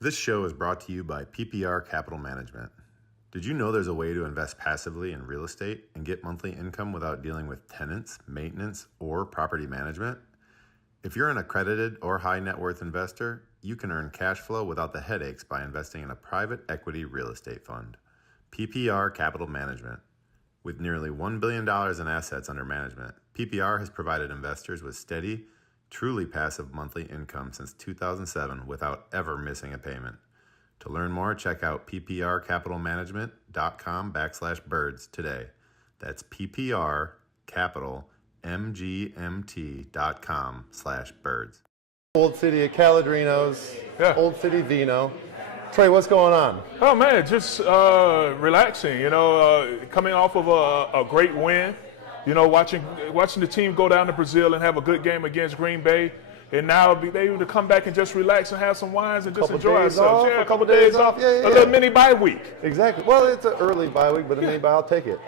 This show is brought to you by PPR Capital Management. Did you know there's a way to invest passively in real estate and get monthly income without dealing with tenants, maintenance, or property management? If you're an accredited or high net worth investor, you can earn cash flow without the headaches by investing in a private equity real estate fund. PPR Capital Management. With nearly $1 billion in assets under management, PPR has provided investors with steady, truly passive monthly income since 2007 without ever missing a payment. To learn more, check out pprcapitalmanagement.com/birds today. That's pprcapitalmgmt.com/birds. Old City of Caladrinos, Yeah. Old City Vino. Trey, what's going on? Oh man, just relaxing. Coming off of a great win. Watching the team go down to Brazil and have a good game against Green Bay, and now be able to come back and just relax and have some wines and just enjoy ourselves. A couple days off. Yeah. A little mini bye week. Exactly. Well, it's an early bye week, but a mini bye, I'll take it.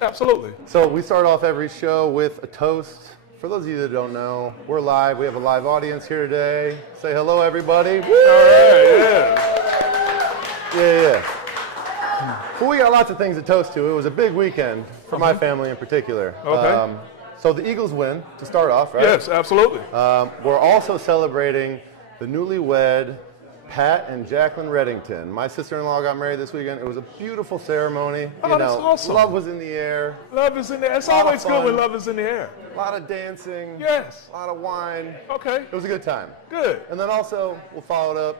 Absolutely. So we start off every show with a toast. For those of you that don't know, we're live. We have a live audience here today. Say hello, everybody. Woo! All right. Yeah. Well, we got lots of things to toast to. It was a big weekend for my family in particular. Okay. So the Eagles win to start off, right? Yes, absolutely. We're also celebrating the newlywed Pat and Jacqueline Reddington. My sister-in-law got married this weekend. It was a beautiful ceremony. Oh, that's awesome. Love was in the air. Love is in the air. It's always good when love is in the air. A lot of dancing. Yes. A lot of wine. Okay. It was a good time. Good. And then also, we'll follow it up.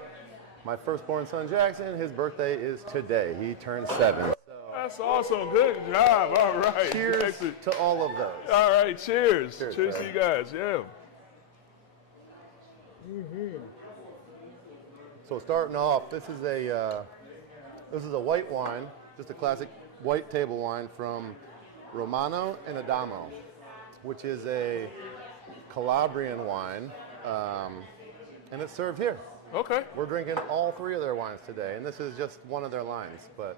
My firstborn son, Jackson, his birthday is today. He turned 7. That's awesome. Good job. All right. Cheers Excellent. to all of those. All right. Cheers. Cheers Trey. to you guys. Yeah. So starting off, this is a white wine, just a classic white table wine from Romano and Adamo, which is a Calabrian wine, and it's served here. Okay. We're drinking all 3 of their wines today, and this is just one of their lines, but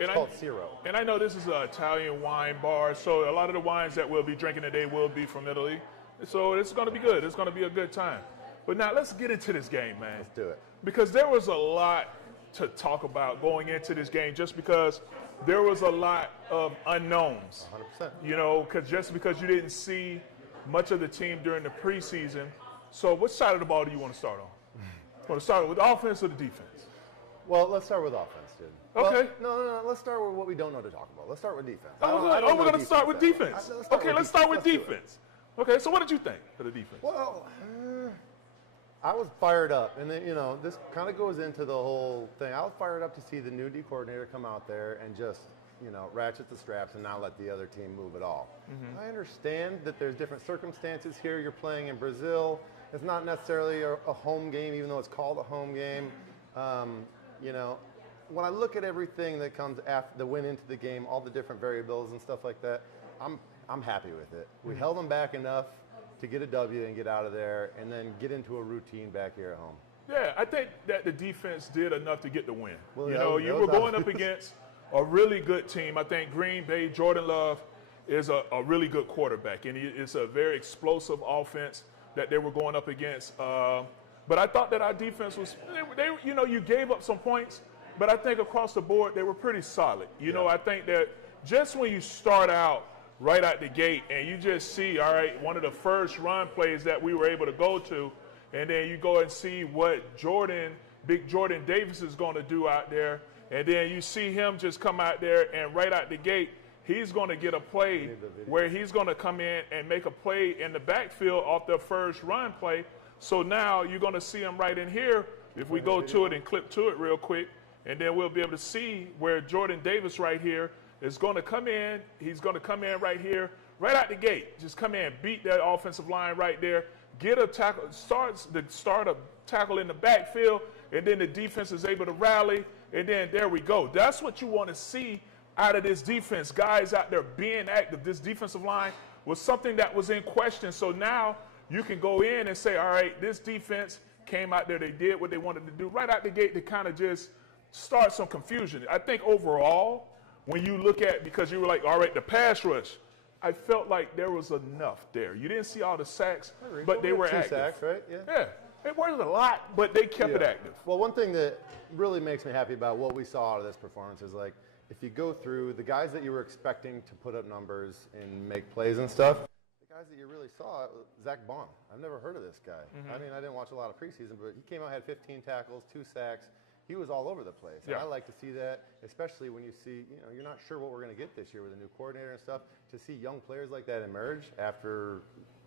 it's called Ciro. And I know this is an Italian wine bar, so a lot of the wines that we'll be drinking today will be from Italy. So it's going to be good. It's going to be a good time. But now let's get into this game, man. Let's do it. Because there was a lot to talk about going into this game, just because there was a lot of unknowns. 100%. Because you didn't see much of the team during the preseason. So which side of the ball do you want to start on? Want to start with offense or the defense? Well, let's start with offense, dude. Okay. Well, no. Let's start with what we don't know to talk about. Let's start with defense. We're going to start with defense. Let's start with defense. Okay, so what did you think of the defense? Well, I was fired up, and then, this kind of goes into the whole thing. I was fired up to see the new D coordinator come out there and just, ratchet the straps and not let the other team move at all. Mm-hmm. I understand that there's different circumstances here. You're playing in Brazil. It's not necessarily a home game, even though it's called a home game. When I look at everything that comes after the went into the game, all the different variables and stuff like that, I'm happy with it. We held them back enough to get a W and get out of there, and then get into a routine back here at home. Yeah, I think that the defense did enough to get the win. Well, you were going up against a really good team. I think Green Bay, Jordan Love is a really good quarterback, and it's a very explosive offense that they were going up against. But I thought that our defense was, you gave up some points, but I think across the board they were pretty solid. I think that just when you start out right out the gate and you just see, all right, one of the first run plays that we were able to go to, and then you go and see what Big Jordan Davis is going to do out there, and then you see him just come out there and right out the gate, he's going to get a play where he's going to come in and make a play in the backfield off the first run play. So now you're going to see him right in here. If we go to it and clip to it real quick, and then we'll be able to see where Jordan Davis right here is going to come in. He's going to come in right here, right out the gate. Just come in, beat that offensive line right there, get a tackle, start a tackle in the backfield, and then the defense is able to rally, and then there we go. That's what you want to see out of this defense. Guys out there being active. This defensive line was something that was in question. So now you can go in and say, all right, this defense came out there. They did what they wanted to do. Right out the gate, they kind of just start some confusion. I think overall, when you look at, because you were like, all right, the pass rush, I felt like there was enough there. You didn't see all the sacks, but they were active. 2 sacks, right? Yeah. It wasn't a lot, but they kept it active. Well, one thing that really makes me happy about what we saw out of this performance is, like, if you go through the guys that you were expecting to put up numbers and make plays and stuff, the guys that you really saw, Zach Bond. I've never heard of this guy. I mean, I didn't watch a lot of preseason, but he came out, had 15 tackles, 2 sacks. He was all over the place. And I like to see that, especially when you see, you're not sure what we're going to get this year with a new coordinator and stuff. To see young players like that emerge after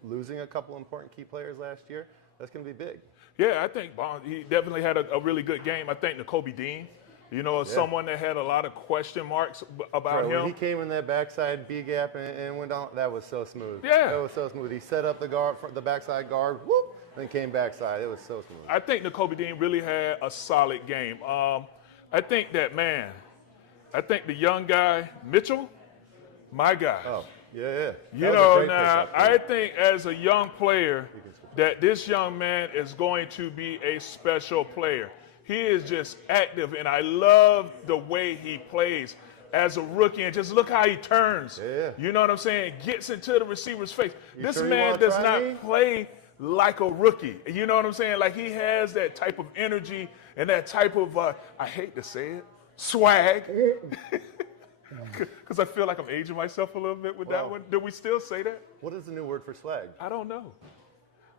losing a couple important key players last year, that's going to be big. Yeah, I think Bond, he definitely had a really good game. I think N'Kobe Dean, someone that had a lot of question marks about him. When he came in that backside B gap and went down, that was so smooth. Yeah. That was so smooth. He set up the backside guard, whoop, then came backside. It was so smooth. I think N'Kobe Dean really had a solid game. I think the young guy, Mitchell, my guy. Oh, yeah. I think as a young player that this young man is going to be a special player. He is just active, and I love the way he plays as a rookie. And just look how he turns. Yeah. You know what I'm saying? Gets into the receiver's face. This man does not play like a rookie. You know what I'm saying? Like, he has that type of energy and that type of, I hate to say it, swag. Because I feel like I'm aging myself a little bit with that one. Do we still say that? What is the new word for swag? I don't know.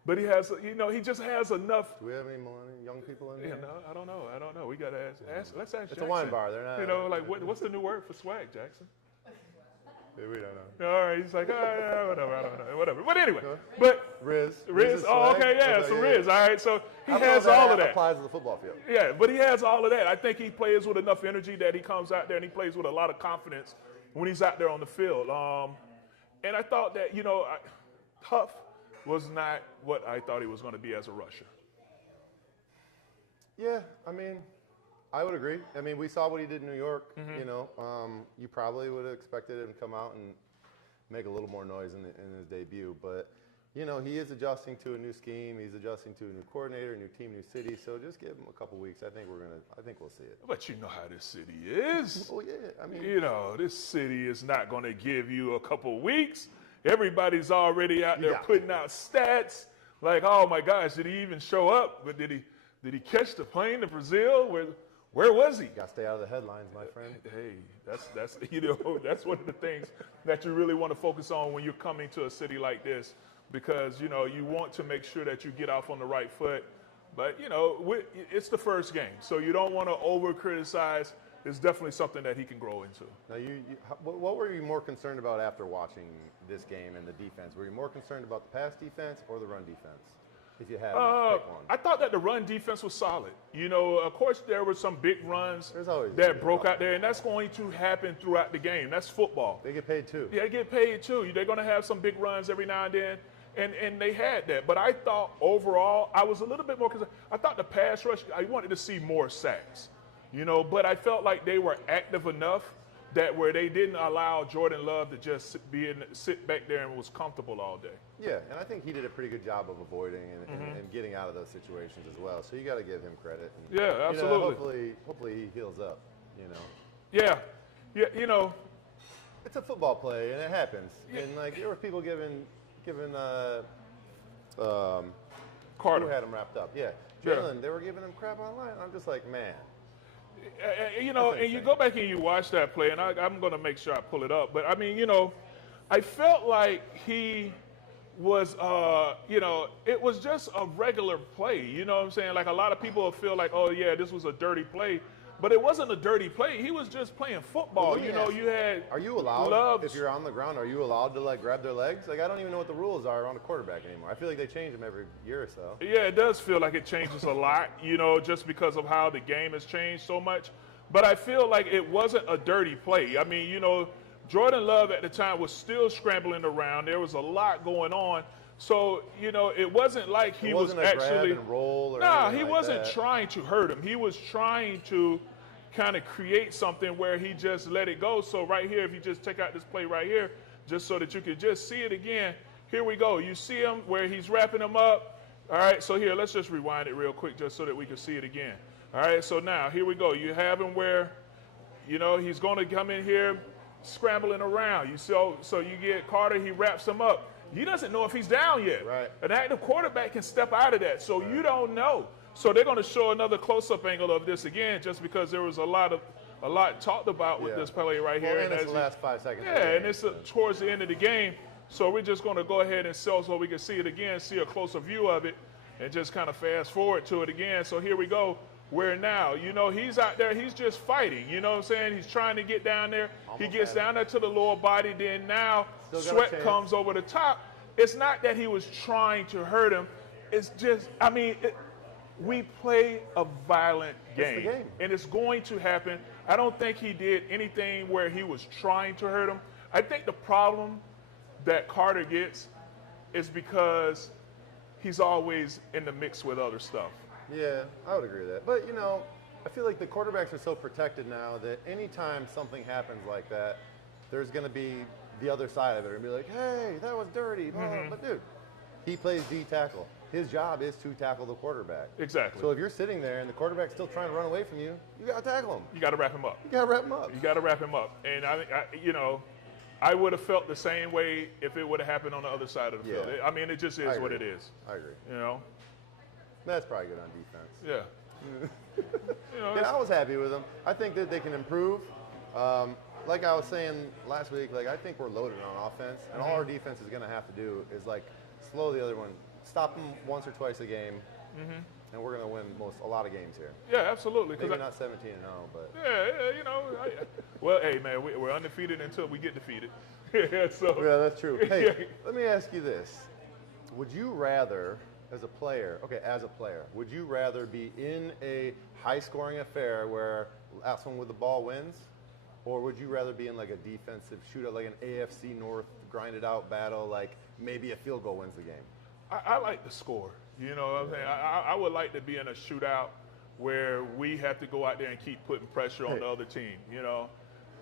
But he has, he just has enough. Do we have any more young people in there? No, I don't know. We got to ask. Let's ask Jackson. It's a wine bar. They're not. What's the new word for swag, Jackson? Yeah, we don't know. All right, he's like, whatever, I don't know, whatever. But anyway, Riz. Oh, okay, yeah, so Riz. All right, so he has all of that. Applies to the football field. Yeah, but he has all of that. I think he plays with enough energy that he comes out there and he plays with a lot of confidence when he's out there on the field. And I thought that, Huff was not what I thought he was going to be as a rusher. Yeah, I mean, I would agree. I mean, we saw what he did in New York. You probably would have expected him to come out and make a little more noise in his debut. But, he is adjusting to a new scheme. He's adjusting to a new coordinator, a new team, new city. So just give him a couple weeks. I think we'll see it. But you know how this city is. Oh, yeah. I mean, this city is not going to give you a couple weeks. Everybody's already out there putting out stats. Like, oh my gosh, did he even show up? But did he catch the plane to Brazil? Where was he? Got to stay out of the headlines, my friend. Hey, that's that's one of the things that you really want to focus on when you're coming to a city like this, because you want to make sure that you get off on the right foot. But it's the first game, so you don't want to over criticize. It's definitely something that he can grow into. Now, what were you more concerned about after watching this game and the defense? Were you more concerned about the pass defense or the run defense? If you had to pick one. I thought that the run defense was solid. Of course, there were some big runs that broke out there, and that's going to happen throughout the game. That's football. They get paid too. Yeah, they get paid too. They're going to have some big runs every now and then, and they had that. But I thought overall, I was a little bit more concerned. I thought the pass rush, I wanted to see more sacks. But I felt like they were active enough that where they didn't allow Jordan Love to just sit back there and was comfortable all day. Yeah, and I think he did a pretty good job of avoiding and getting out of those situations as well. So you got to give him credit. And, yeah, absolutely. Hopefully he heals up. Yeah. It's a football play, and it happens. Yeah. And there were people giving Carter, who had him wrapped up. Yeah, Jalen. They were giving him crap online. I'm just like, man. And you go back and you watch that play, and I'm going to make sure I pull it up. But, I mean, I felt like he was, it was just a regular play. You know what I'm saying? Like, a lot of people feel like, oh, yeah, this was a dirty play. But it wasn't a dirty play. He was just playing football. You had Are you allowed, gloves. if you're on the ground, are you allowed to, grab their legs? I don't even know what the rules are around a quarterback anymore. I feel like they change them every year or so. Yeah, it does feel like it changes a lot, just because of how the game has changed so much. But I feel like it wasn't a dirty play. I mean, Jordan Love at the time was still scrambling around. There was a lot going on. So, it wasn't like he was actually. Grab and roll or he wasn't trying to hurt him. He was trying to kind of create something where he just let it go. So right here, if you just take out this play right here, just so that you could just see it again, here we go. You see him where he's wrapping him up. All right, so here, let's just rewind it real quick just so that we can see it again. All right, so now here we go. You have him where, he's going to come in here scrambling around. So you get Carter, he wraps him up. he doesn't know if he's down yet. Right. An active quarterback can step out of that, so you don't know. So they're going to show another close-up angle of this again, just because there was a lot talked about with this play right here. And it's the last 5 seconds. Yeah, and it's towards the end of the game. So we're just going to go ahead and sell so we can see it again, see a closer view of it, and just kind of fast forward to it again. So here we go. Where now, he's out there, he's just fighting, you know what I'm saying? He's trying to get down there. He gets down there to the lower body, then now sweat comes over the top. It's not that he was trying to hurt him. It's just, we play a violent game, and it's going to happen. I don't think he did anything where he was trying to hurt him. I think the problem that Carter gets is because he's always in the mix with other stuff. Yeah, I would agree with that. But, I feel like the quarterbacks are so protected now that anytime something happens like that, there's going to be the other side of it and be like, hey, that was dirty. Mm-hmm. But, dude, he plays D tackle. His job is to tackle the quarterback. Exactly. So if you're sitting there and the quarterback's still trying to run away from you, you got to tackle him. You got to wrap him up. You got to wrap him up. You got to wrap him up. And, I would have felt the same way if it would have happened on the other side of the field. It just is what it is. I agree. That's probably good on defense. Yeah. I was happy with them. I think that they can improve. Like I was saying last week, I think we're loaded on offense, and all our defense is going to have to do is slow the other one, stop them once or twice a game, and we're going to win a lot of games here. Yeah, absolutely. Maybe not 17-0, but well, hey man, we're undefeated until we get defeated. So yeah, that's true. Hey, let me ask you this: would you rather? As a player, would you rather be in a high-scoring affair where last one with the ball wins, or would you rather be in a defensive shootout, like an AFC North grinded-out battle, maybe a field goal wins the game? I like the score. You know what I'm saying? I would like to be in a shootout where we have to go out there and keep putting pressure on the other team.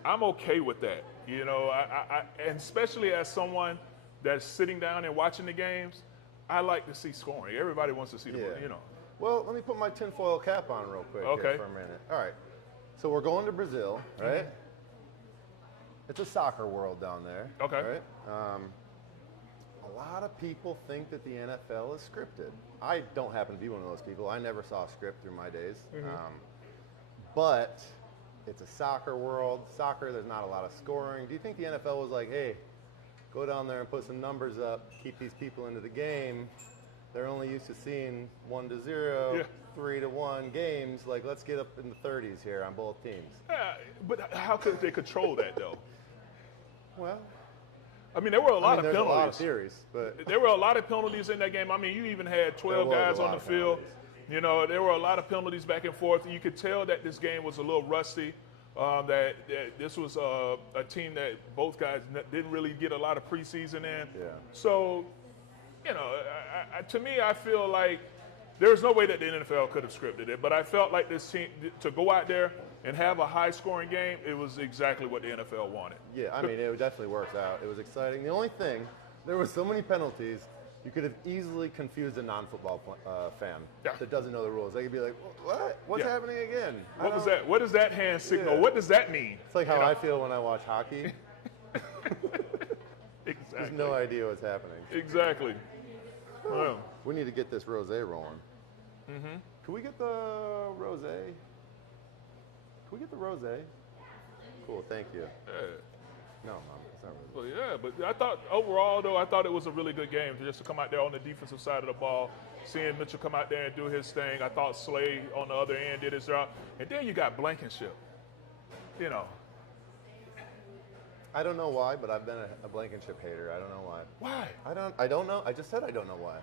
I'm okay with that. And especially as someone that's sitting down and watching the games, I like to see scoring. Everybody wants to see the ball, Well, let me put my tinfoil cap on real quick here for a minute. All right. So we're going to Brazil, right? It's a soccer world down there. Okay. Right? A lot of people think that the NFL is scripted. I don't happen to be one of those people. I never saw a script through my days. But it's a soccer world. Soccer, there's not a lot of scoring. Do you think the NFL was like, hey, go down there and put some numbers up, keep these people into the game? They're only used to seeing 1-0, 3-1 games. Let's get up in the 30s here on both teams. Yeah, but how could they control that, though? Well, there were a lot of there's penalties. A lot of theories, but there were a lot of penalties in that game. You even had 12 guys on the field. There were a lot of penalties back and forth. You could tell that this game was a little rusty. That this was a team that both guys didn't really get a lot of preseason in. Yeah. So, to me, I feel like there's no way that the NFL could have scripted it. But I felt like this team, to go out there and have a high-scoring game, it was exactly what the NFL wanted. Yeah, it definitely works out. It was exciting. The only thing, there were so many penalties, you could have easily confused a non-football fan that doesn't know the rules. They could be like, what? What's happening again? What was that? What is that hand signal? What does that mean? It's like how I feel when I watch hockey. Exactly. There's no idea what's happening. Exactly. Well, we need to get this rosé rolling. Can we get the rosé? Can we get the rosé? Cool, thank you. No, Mom, it's not really. Well, but I thought overall, though, it was a really good game just to come out there on the defensive side of the ball, seeing Mitchell come out there and do his thing. I thought Slade on the other end did his job. And then you got Blankenship. I don't know why, but I've been a Blankenship hater. I don't know why. Why? I don't know. I just said I don't know why.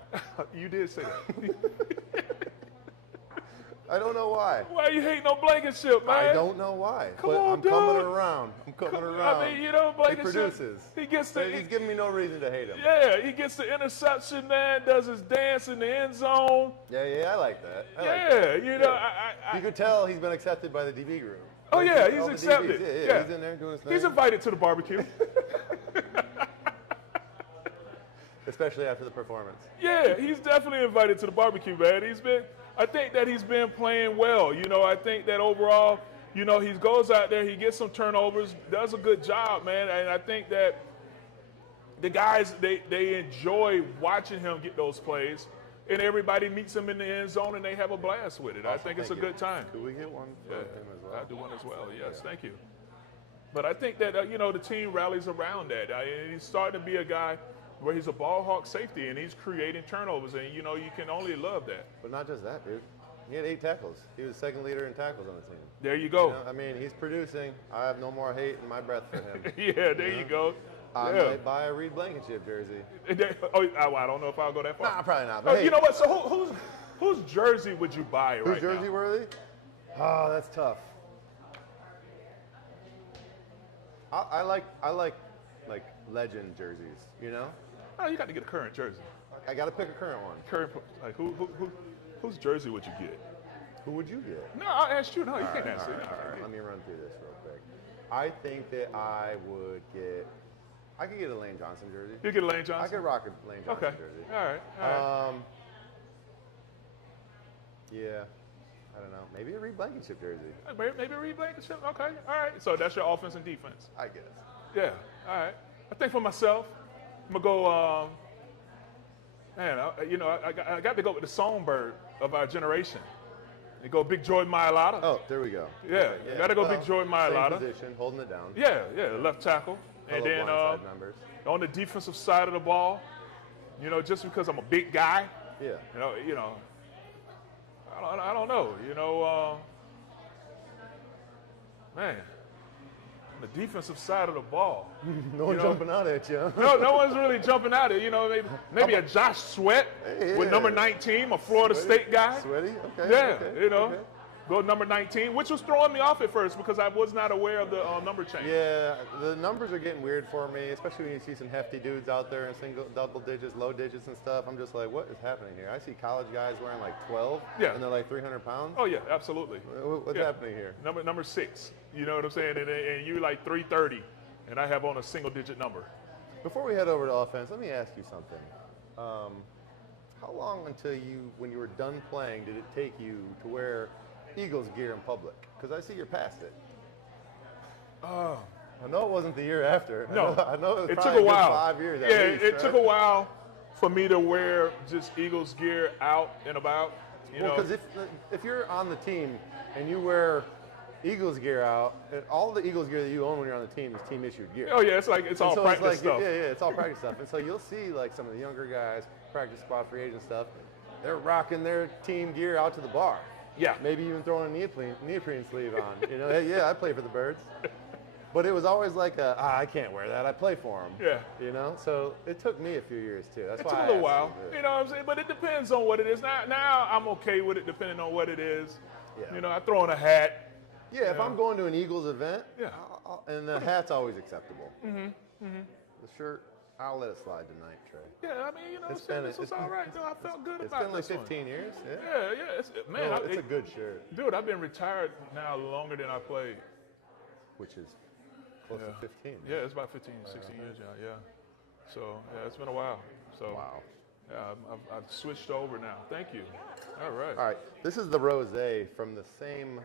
You did say that. I don't know why. Why you hating on Blankenship, man? I don't know why. Come on, I'm coming around. I'm coming around. Blankenship. He produces. He's giving me no reason to hate him. Yeah, he gets the interception, man, does his dance in the end zone. Yeah, I like that. I you could tell he's been accepted by the DB group. Oh, yeah, he's accepted. Yeah, he's in there doing his thing. He's invited to the barbecue. Especially after the performance. Yeah, he's definitely invited to the barbecue, man. I think that he's been playing well. I think that overall, he goes out there, he gets some turnovers, does a good job, man. And I think that the guys, they enjoy watching him get those plays, and everybody meets him in the end zone, and they have a blast with it. I think it's a good time. Could we get one for him as well? I'll do one as well. Yes, thank you. But I think that the team rallies around that. And he's starting to be a guy where he's a ball hawk safety, and he's creating turnovers, and you can only love that. But not just that, dude. He had 8 tackles. He was second leader in tackles on the team. There you go. I mean, he's producing. I have no more hate in my breath for him. Yeah, there you go. I might buy a Reed Blankenship jersey. I don't know if I'll go that far. Nah, probably not. But hey, you know what? So whose jersey would you buy right now? Who's jersey worthy? Oh, that's tough. I like legend jerseys. Oh, you got to get a current jersey. I got to pick a current one. Current, like whose jersey would you get? Who would you get? No, I'll ask you. No, you can't answer. All right. Let me run through this real quick. I think that I could get a Lane Johnson jersey. You get a Lane Johnson? I could rock a Lane Johnson jersey. All right. Yeah. I don't know. Maybe a Reed Blankenship jersey. Maybe a Reed Blankenship. Okay. All right. So that's your offense and defense. I guess. Yeah. All right. I think for myself, I'm gonna go. I got to go with the songbird of our generation. And go Big Joy Mailata. Oh, there we go. Yeah. Got to go Big Joy Mailata. Same position, holding it down. Yeah. Left tackle. And then on the defensive side of the ball, just because I'm a big guy. Yeah. I don't know. Man, the defensive side of the ball. No one jumping out at you. No one's really jumping out at you. Maybe a Josh Sweat with number 19, a Florida State guy. Sweaty? Okay. Yeah, Okay. Go number 19, which was throwing me off at first because I was not aware of the number change. Yeah, the numbers are getting weird for me, especially when you see some hefty dudes out there in double digits, low digits and stuff. I'm just like, what is happening here? I see college guys wearing like 12, and they're like 300 pounds. Oh, yeah, absolutely. What's happening here? Number 6, you know what I'm saying? And you're like 330, and I have on a single-digit number. Before we head over to offense, let me ask you something. How long when you were done playing, did it take you to wear Eagles gear in public? Because I see you're past it. I know it wasn't the year after. No, I know it was took a while. 5 years. Yeah, it took a while for me to wear just Eagles gear out and about. Because if you're on the team and you wear Eagles gear out, and all the Eagles gear that you own when you're on the team is team issued gear. Oh yeah, it's all practice stuff. Yeah, it's all practice stuff. And so you'll see like some of the younger guys, practice squad, free agent stuff. They're rocking their team gear out to the bar. Yeah. Maybe even throwing a neoprene sleeve on. Hey, yeah, I play for the Birds. But it was always like, I can't wear that. I play for them. Yeah. So it took me a few years too. That's why it took a little while. You know what I'm saying? But it depends on what it is. Now I'm okay with it depending on what it is. Yeah. I throw on a hat. Yeah, if I'm going to an Eagles event, and the hat's always acceptable. The shirt, I'll let it slide tonight, Trey. Yeah, I mean, this was all right. I felt good it's about been like this 15 years. Yeah. It's a good shirt. Dude, I've been retired now longer than I played. Which is close to 15. Yeah, it's about 15, 16 years now, yeah. So, it's been a while. So, wow. Yeah, I've switched over now. Thank you. All right. All right, this is the rosé from the same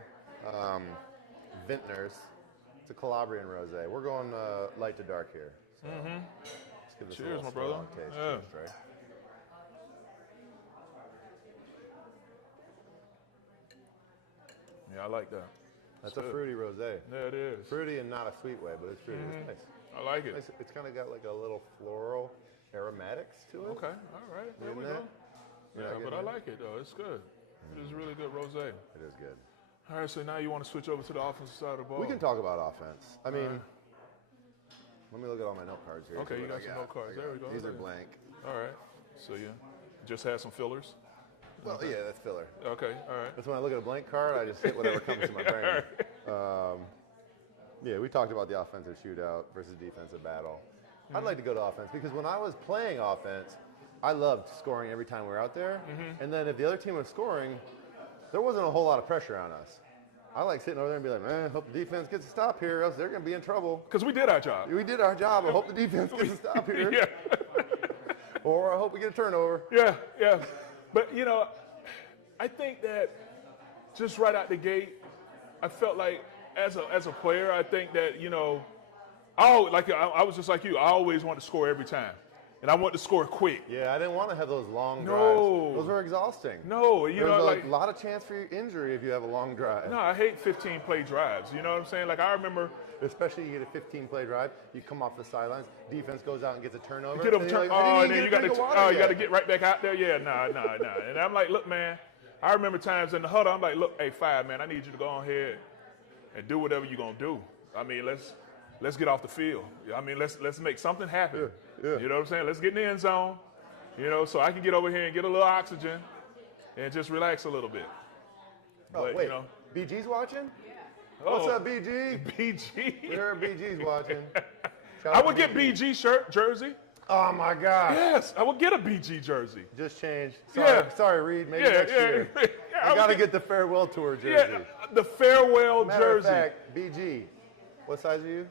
vintners. It's a Calabrian rosé. We're going light to dark here. So let's give this Cheers, a my brother. taste. Yeah. Cheers, Trey. Yeah, I like that. That's a fruity rosé. Yeah, it is. Fruity and not a sweet way, but it's fruity. It's nice. I like it. It's kind of got like a little floral aromatics to it. Okay, all right. There we go. Yeah, but I like it though. It's good. It is really good rosé. It is good. All right, so now you want to switch over to the offensive side of the ball. We can talk about offense. I mean, let me look at all my note cards here. Okay, you got some note cards. There we go. These are blank. All right. So you just had some fillers? Well, yeah, that's filler. Okay, all right. That's when I look at a blank card, I just hit whatever comes to my brain. Yeah, we talked about the offensive shootout versus defensive battle. I'd like to go to offense because when I was playing offense, I loved scoring every time we were out there. And then if the other team was scoring, there wasn't a whole lot of pressure on us. I like sitting over there and be like, man, hope the defense gets a stop here, or else they're going to be in trouble. Because we did our job. We did our job. I hope the defense gets a stop here. Yeah. Or I hope we get a turnover. Yeah. But, I think that just right out the gate, I felt like as a player, I think that, Oh, like I was just like you. I always want to score every time, and I want to score quick. Yeah, I didn't want to have those long No. drives. Those were exhausting. No, you There's know, a like lot of chance for your injury if you have a long drive. no, I hate 15-play drives. You know what I'm saying? Like I remember. Especially you get a 15-play drive, you come off the sidelines, defense goes out and gets a turnover. Get them and you're turn. like, I Oh, didn't and then even you get a got drink to. of Oh, water you got to yet. get right back out there. Yeah, nah. And I'm like, look, man. I remember times in the huddle. I'm like, look, hey, Five, man, I need you to go on ahead and do whatever you're gonna do. I mean, let's get off the field. I mean, let's make something happen. Yeah. You know what I'm saying? Let's get in the end zone. You know, so I can get over here and get a little oxygen and just relax a little bit. Oh, But, wait, you know, BG's watching? oh, What's up, BG? BG. We heard BG's watching. Shout I out would to get BG shirt, jersey. Oh, my God. Yes, I would get a BG jersey. Just changed. Sorry, Yeah. sorry, Reed. Maybe Yeah, next yeah. year. Yeah, I I would got to get the farewell tour jersey. Yeah, the farewell Matter jersey. of fact, BG, what size are you?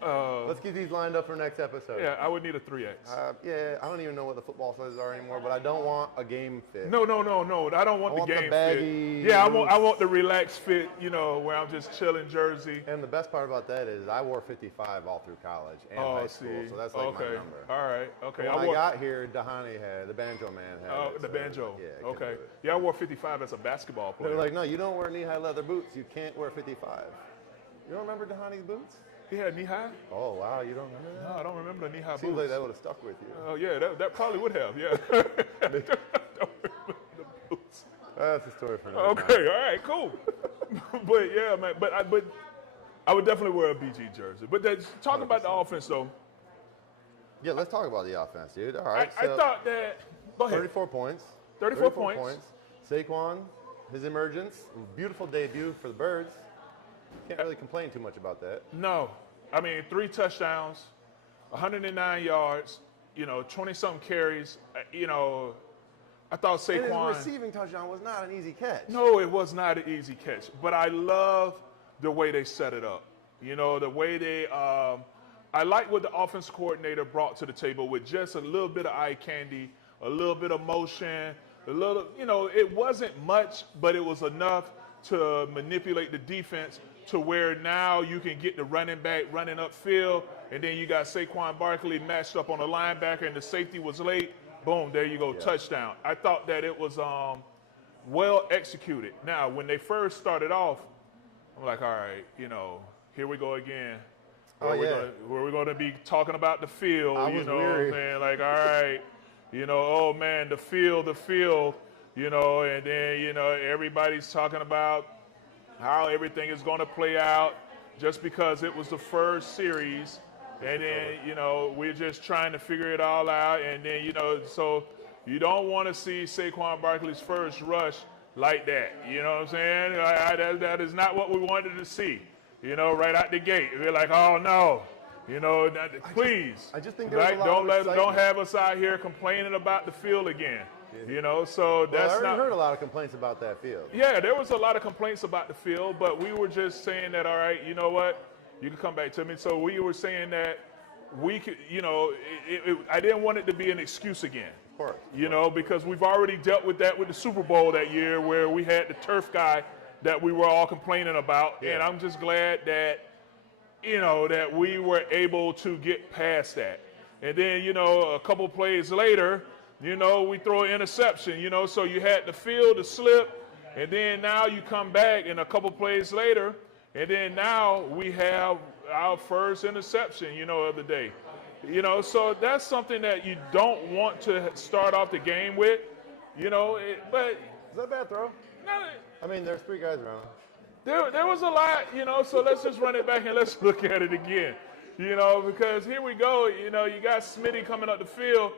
Let's get these lined up for next episode. Yeah, I would need a 3X. Yeah, I don't even know what the football sizes are anymore, but I don't want a game fit. No. I don't want I want the the game baggy fit. Yeah, I loose. want the relaxed fit, you know, where I'm just chilling jersey. And the best part about that is I wore 55 all through college and Oh, high see. school, so that's like Okay. my number. All right. Okay. When I got here, Dahani had, the banjo man had Oh, it, the so, banjo. Yeah, I couldn't Okay. do it. Yeah, I wore 55 as a basketball player. They're like, no, you don't wear knee-high leather boots. You can't wear 55. You don't remember Dahani's boots? He had knee high? Oh, wow, you don't remember that? No, I don't remember the knee high Seems boots. like that would have stuck with you. Oh yeah, that probably would have. Yeah. Don't remember the boots. That's a story for another time. Okay. All right. Cool. But yeah, man. But I would definitely wear a BG jersey. But talking about the offense though, Yeah, let's talk about the offense, dude. All I right, so thought that. Go ahead. 34 points. 34 points. Saquon, his emergence, beautiful debut for the Birds. Can't really complain too much about that. No, I mean 3 touchdowns, 109 yards. You know, 20-something carries. You know, I thought And Saquon. his receiving touchdown was not an easy catch. No, it was not an easy catch. But I love the way they set it up. You know, the way they. I like what the offense coordinator brought to the table with just a little bit of eye candy, a little bit of motion, a little. You know, it wasn't much, but it was enough to manipulate the defense to where now you can get the running back running upfield, and then you got Saquon Barkley matched up on the linebacker, and the safety was late. Boom, there you go, touchdown. I thought that it was well executed. Now, when they first started off, I'm like, all right, you know, here we go again. Where we're going to be talking about the field, you know, weary. man, like, all right, you know, oh man, the field, you know, and then, you know, everybody's talking about how everything is going to play out just because it was the first series. And then, you know, we're just trying to figure it all out. And then, you know, so you don't want to see Saquon Barkley's first rush like that. You know what I'm saying? That is not what we wanted to see, you know, right out the gate. We're like, oh, no. You know, please. I just think there was a lot of excitement. Don't have us out here complaining about the field again. You know, so that's I already not. heard a lot of complaints about that field. Yeah, there was a lot of complaints about the field, but we were just saying that, all right, you know what? You can come back to me. So we were saying that we could, you know, I didn't want it to be an excuse again. Of course. You know, because we've already dealt with that with the Super Bowl that year where we had the turf guy that we were all complaining about. Yeah. And I'm just glad that, you know, that we were able to get past that. And then, you know, a couple plays later, you know, we throw an interception, you know, so you had the field to slip, and then now you come back and a couple plays later, and then now we have our first interception, you know, of the day. You know, so that's something that you don't want to start off the game with, you know, but. Is that a bad throw? No, I mean, there's 3 guys around. there was a lot, you know, so let's just run it back and let's look at it again, you know, because here we go, you know, you got Smitty coming up the field.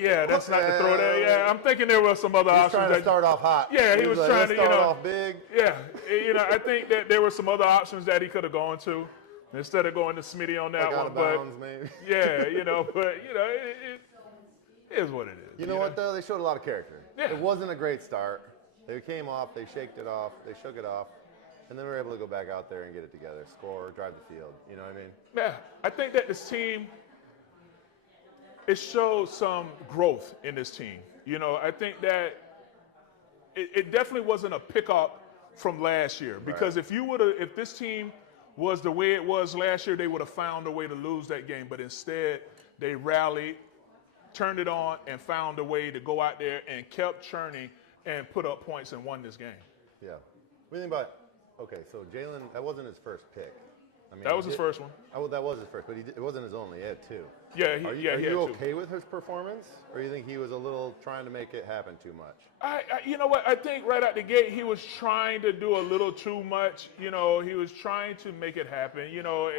Yeah, that's not the throw there. Yeah, I'm thinking there were some other He was options. trying to start off hot. Yeah, he was like, trying let's to, start you know, off big. Yeah, you know, I think that there were some other options that he could have gone to instead of going to Smitty on that Like out one. of But bounds, maybe. yeah, you know, but you know, it is what it is. You know what, though? They showed a lot of character. Yeah. It wasn't a great start. They came off, they shook it off, and then we were able to go back out there and get it together, score, drive the field. You know what I mean? Yeah, I think that this team, it showed some growth in this team. You know, I think that it definitely wasn't a pickup from last year because if this team was the way it was last year, they would have found a way to lose that game. But instead, they rallied, turned it on, and found a way to go out there and kept churning and put up points and won this game. Yeah. What do you think about? Okay, so Jalen, that wasn't his first pick. I mean, That was his first one. Oh, that was his first, but it wasn't his only. He had 2. Yeah, Are he you had okay two. with his performance, or you think he was a little trying to make it happen too much? You know what? I think right out the gate he was trying to do a little too much. You know, he was trying to make it happen. You know,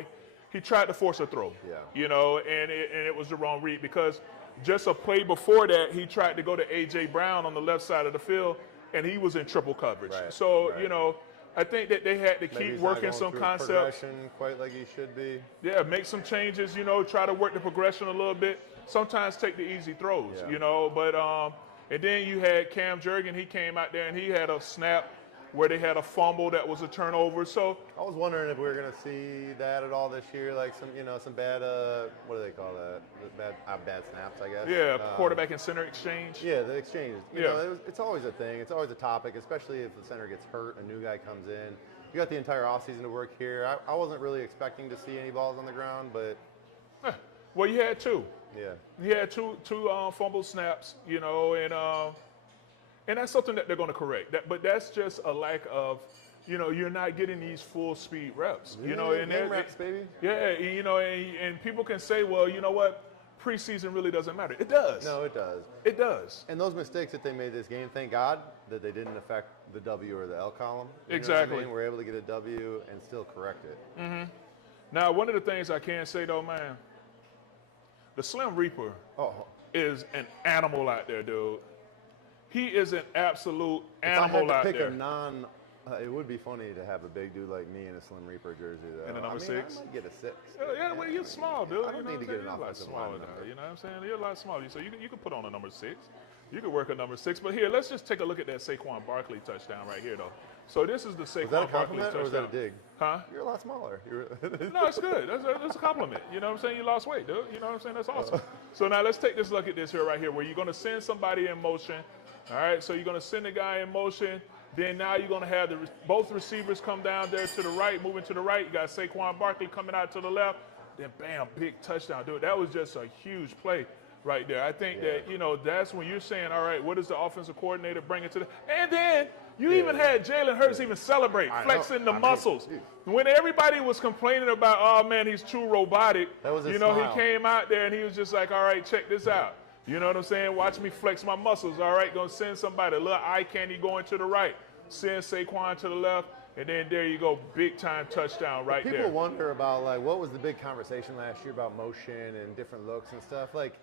he tried to force a throw. Yeah. You know, and it was the wrong read because just a play before that he tried to go to A.J. Brown on the left side of the field, and he was in triple coverage. Right, So, right. you know, I think that they had to Maybe keep he's not working going some through concepts. progression quite like he should be. Yeah, make some changes, you know, try to work the progression a little bit. Sometimes take the easy throws, Yeah. you know, but and then you had Cam Jurgen, he came out there and he had a snap where they had a fumble that was a turnover. So I was wondering if we were going to see that at all this year, like some bad, what do they call that? Bad snaps, I guess. yeah, quarterback and center exchange. Yeah, the exchanges. You Yeah. know, it's always a thing. It's always a topic, especially if the center gets hurt, a new guy comes in. You got the entire offseason to work here. I wasn't really expecting to see any balls on the ground, but Well, you had two. yeah. You had two fumble snaps, you know, and that's something that they're going to correct. But that's just a lack of, you know, you're not getting these full speed reps, you know, and name reps, baby. Yeah, you know, and people can say, well, you know what, preseason really doesn't matter. It does. No, it does. It does. And those mistakes that they made this game, thank God that they didn't affect the W or the L column. You know what I Exactly. mean? We're able to get a W and still correct it. Now, one of the things I can say though, man, the Slim Reaper Oh, is an animal out there, dude. He is an absolute if I animal had out to pick there. it would be funny to have a big dude like me in a Slim Reaper jersey, though. And a number I 6? I might get a 6. Yeah, well, you're small, dude. I don't you know need to what I'm get saying? an You're a lot offensive smaller line now. number. You know what I'm saying? You're a lot smaller. So you can put on a number 6. You could work a number 6. But here, let's just take a look at that Saquon Barkley touchdown right here, though. So this is the Was that a Saquon Barkley compliment touchdown. or was that a dig? Huh? You're a lot smaller. No, it's good. That's a compliment. You know what I'm saying? You lost weight, dude. You know what I'm saying? That's awesome. So now let's take this look at this here right here, where you're going to send somebody in motion. All right, so you're going to send the guy in motion. Then now you're going to have both receivers come down there to the right, moving to the right. You got Saquon Barkley coming out to the left. Then bam, big touchdown, dude. That was just a huge play right there. I think that, you know, that's when you're saying, all right, what does the offensive coordinator bring it to the – and then you even had Jalen Hurts even celebrate, flexing the muscles. When everybody was complaining about, oh, man, he's too robotic, That was his you know, smile. he came out there and he was just like, all right, check this out. You know what I'm saying? Watch me flex my muscles, all right? Going to send somebody, a little eye candy going to the right. Send Saquon to the left, and then there you go, big-time touchdown right there. People wonder about, like, what was the big conversation last year about motion and different looks and stuff. Like,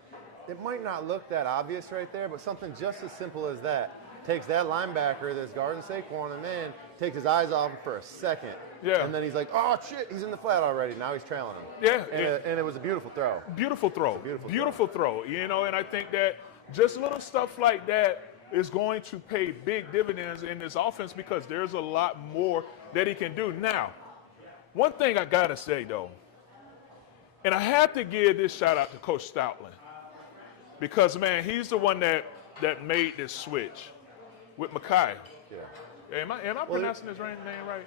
it might not look that obvious right there, but something just as simple as that takes that linebacker that's guarding Saquon and then takes his eyes off him for a second. Yeah. And then he's like, oh, shit, he's in the flat already. Now he's trailing him. Yeah. And it was a beautiful throw. Beautiful throw. Beautiful throw. You know, and I think that just little stuff like that is going to pay big dividends in this offense because there's a lot more that he can do. Now, one thing I got to say, though, and I have to give this shout out to Coach Stoutland because, man, he's the one that made this switch with Makai. Yeah. Am I pronouncing his name right?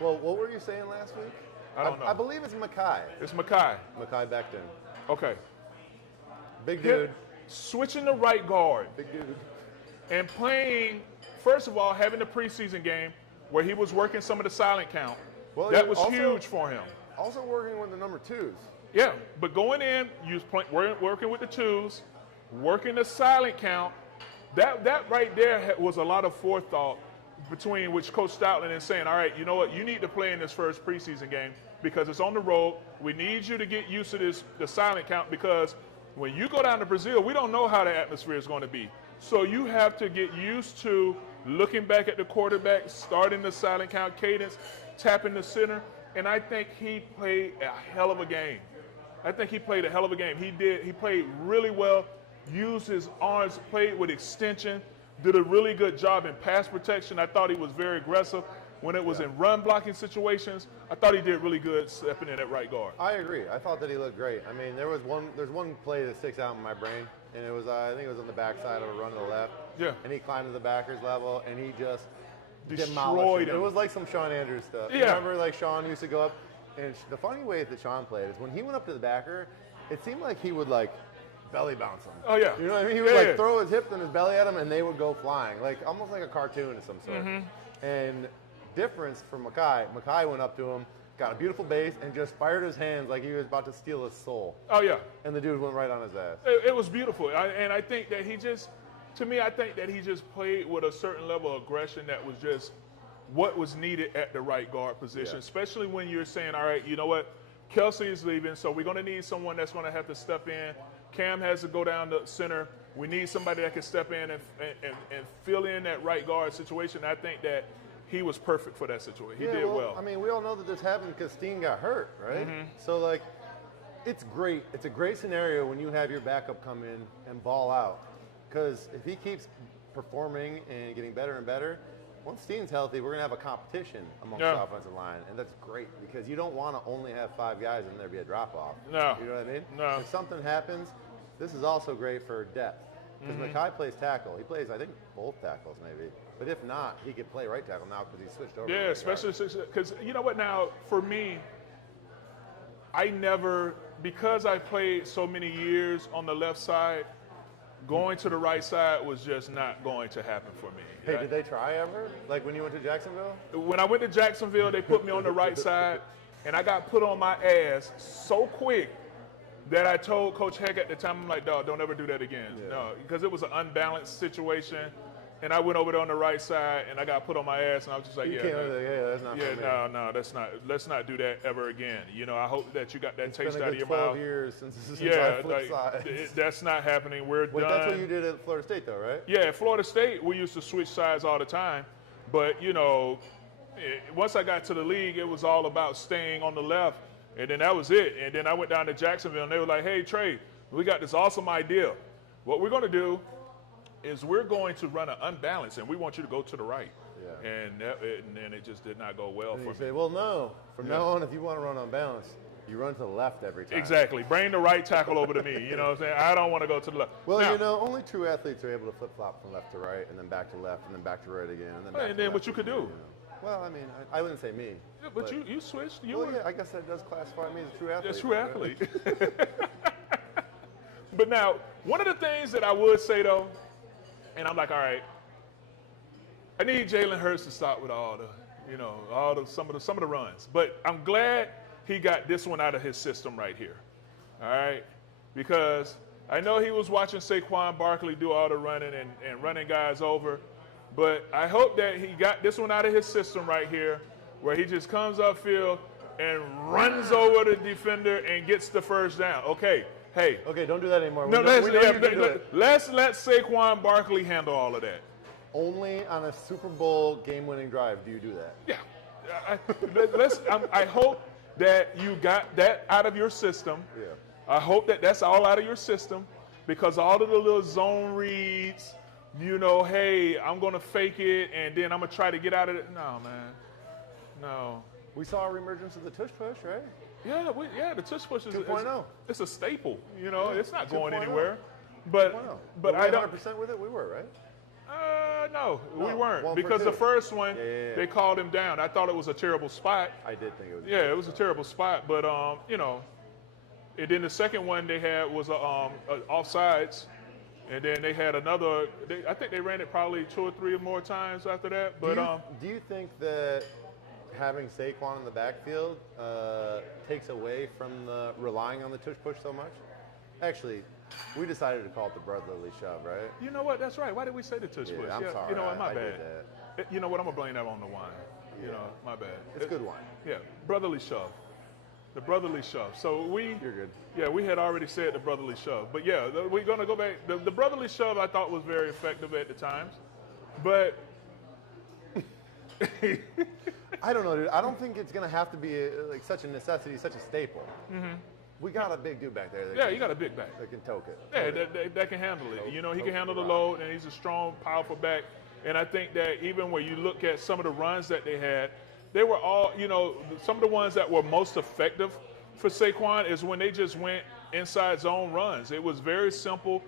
Well, what were you saying last week? I don't know. I believe it's Makai. It's Makai. Makai Becton. Okay. Big dude. Switching the right guard. Big dude. And playing, first of all, having the preseason game where he was working some of the silent count. Well, that yeah, was also- huge for him. Also working with the number 2s. Yeah, but going in, you was working with the 2s, working the silent count. That right there was a lot of forethought between which Coach Stoutland is saying, all right, you know what, you need to play in this first preseason game because it's on the road. We need you to get used to the silent count because when you go down to Brazil, we don't know how the atmosphere is going to be. So you have to get used to looking back at the quarterback, starting the silent count cadence, tapping the center, and I think he played a hell of a game. He played really well, used his arms, played with extension, did a really good job in pass protection. I thought he was very aggressive. When it was in run blocking situations, I thought he did really good stepping in at right guard. I agree. I thought that he looked great. I mean, there's one play that sticks out in my brain, and it was I think it was on the backside of a run to the left. Yeah. And he climbed to the backers level, and he just Destroyed demolished him. It was like some Sean Andrews stuff. Yeah. You remember, like Sean used to go up. And the funny way that Sean played is when he went up to the backer, it seemed like he would like belly bounce him. Oh, yeah. You know what I mean? He would throw his hips and his belly at him, and they would go flying, like almost like a cartoon of some sort. And difference from Mackay went up to him, got a beautiful base, and just fired his hands like he was about to steal his soul. Oh, yeah. And the dude went right on his ass. It was beautiful. And I think that he just played with a certain level of aggression that was just what was needed at the right guard position, especially when you're saying, all right, you know what, Kelsey is leaving, so we're going to need someone that's going to have to step in. Cam has to go down the center. We need somebody that can step in and fill in that right guard situation. I think that he was perfect for that situation. He did well. I mean, we all know that this happened because Steen got hurt, right? So, like, it's great. It's a great scenario when you have your backup come in and ball out. Because if he keeps performing and getting better and better, once Steen's healthy, we're going to have a competition amongst the offensive line. And that's great because you don't want to only have 5 guys and there be a drop-off. No. You know what I mean? No. If something happens, this is also great for depth. Because Mackay plays tackle. He plays, I think, both tackles maybe. But if not, he could play right tackle now because he switched over. Yeah, especially because you know what now, for me, because I played so many years on the left side, going to the right side was just not going to happen for me. Hey, right? did they try ever? Like when you went to Jacksonville? When I went to Jacksonville, they put me on the right side, and I got put on my ass so quick that I told Coach Heck at the time, I'm like, dog, don't ever do that again. Yeah. No, because it was an unbalanced situation, and I went over there on the right side, and I got put on my ass, and I was just like, That's not for me. no, let's not do that ever again. You know, I hope that you got that It's taste been a out of good your 12 mouth. years since I flipped sides. That's not happening. We're Wait, done. that's what you did at Florida State, though, right? Yeah, at Florida State, we used to switch sides all the time. But, you know, once I got to the league, it was all about staying on the left, and then that was it. And then I went down to Jacksonville, and they were like, hey, Trey, we got this awesome idea. What we're going to do is we're going to run an unbalanced, and we want you to go to the right. Yeah. And then it just did not go well And for you me. say, well, no. From now on, if you want to run on balance, you run to the left every time. Exactly. Bring the right tackle over to me. You know what I'm saying? I don't want to go to the left. Well, now, you know, only true athletes are able to flip-flop from left to right, and then back to left, and then back to right again, and then back and to then what left you could again, do. you know. Well, I mean, I wouldn't say me. Yeah, but you switched. Well, yeah, I guess that does classify me as a true athlete. That's true athlete. But now, one of the things that I would say though, and I'm like, all right, I need Jalen Hurts to start with some of the runs. But I'm glad he got this one out of his system right here. All right, because I know he was watching Saquon Barkley do all the running and running guys over. But I hope that he got this one out of his system right here, where he just comes upfield and runs over the defender and gets the first down. Okay, hey. Okay, don't do that anymore. No, let's let Saquon Barkley handle all of that. Only on a Super Bowl game-winning drive do you do that. Yeah. I hope that you got that out of your system. Yeah. I hope that that's all out of your system, because all of the little zone reads, you know, hey, I'm going to fake it, and then I'm going to try to get out of it. No, man. No. We saw a reemergence of the tush push, right? Yeah, the tush push is 2.0. It's a staple. You know, it's not going 2.0. anywhere. But Were I we don't. 100% with it? We were, right? No, we weren't, 1 for because 2. the first one Yeah. they called him down. I thought it was a terrible spot. I did think it was. Yeah, it was a terrible spot, but you know, and then the second one they had was offsides. And then they had another. I think they ran it probably 2 or 3 more times after that. But do you think that having Saquon in the backfield takes away from the relying on the tush push so much? Actually, we decided to call it the brotherly shove, right? you know what? That's right. Why did we say the tush push? I'm sorry. You know what? My I bad. did that. You know what? I'm gonna blame that on the wine. You Yeah. know, my bad. It's good wine. Yeah, brotherly shove. The brotherly shove. So You're good. Yeah, we had already said the brotherly shove. But yeah, we're going to go back. The brotherly shove I thought was very effective at the times. But I don't know, dude. I don't think it's going to have to be like such a necessity, such a staple. Mm-hmm. We got a big dude back there. That you got a big back. that can toke it. Yeah, that can handle it. You know, he can handle the load, and he's a strong, powerful back. And I think that even when you look at some of the runs that they had, they were all, you know, some of the ones that were most effective for Saquon is when they just went inside zone runs. It was very simple.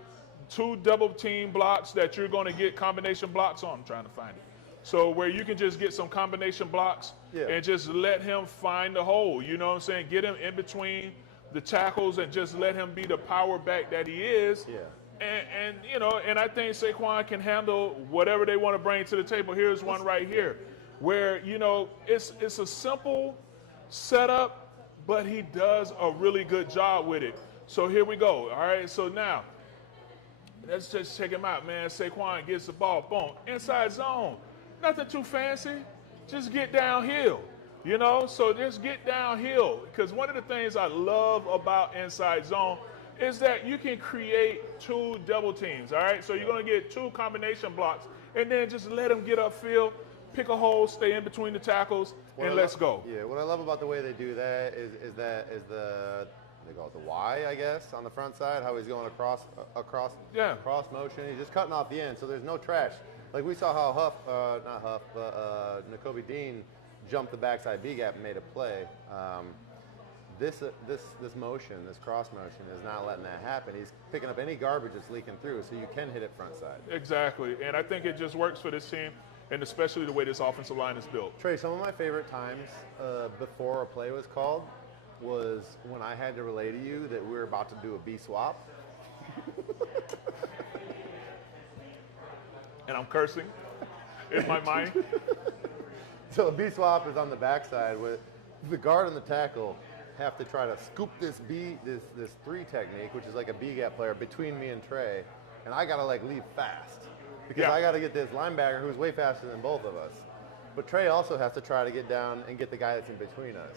2 double team blocks that you're going to get combination blocks on. I'm trying to find it. So where you can just get some combination blocks and just let him find the hole. You know what I'm saying? Get him in between the tackles and just let him be the power back that he is. Yeah. And you know, and I think Saquon can handle whatever they want to bring to the table. Here's one right here, where you know it's a simple setup, but he does a really good job with it. So here we go. All right. So now let's just check him out, man. Saquon gets the ball, boom, inside zone. Nothing too fancy. Just get downhill. You know, so just get downhill. Because one of the things I love about inside zone is that you can create 2 double teams, all right? So you're going to get 2 combination blocks, and then just let them get upfield, pick a hole, stay in between the tackles, and let's go. Yeah, what I love about the way they do that is they call it the Y, I guess, on the front side, how he's going across motion. He's just cutting off the end, so there's no trash. Like we saw how Nakobe Dean jumped the backside B gap and made a play. This motion, this cross motion, is not letting that happen. He's picking up any garbage that's leaking through, so you can hit it front side. Exactly, and I think it just works for this team, and especially the way this offensive line is built. Trey, some of my favorite times before a play was called was when I had to relay to you that we were about to do a B swap. And I'm cursing in my mind. So a B swap is on the backside with the guard and the tackle have to try to scoop this 3 technique, which is like a B gap player, between me and Trey, and I gotta like leave fast because I gotta get this linebacker who's way faster than both of us. But Trey also has to try to get down and get the guy that's in between us.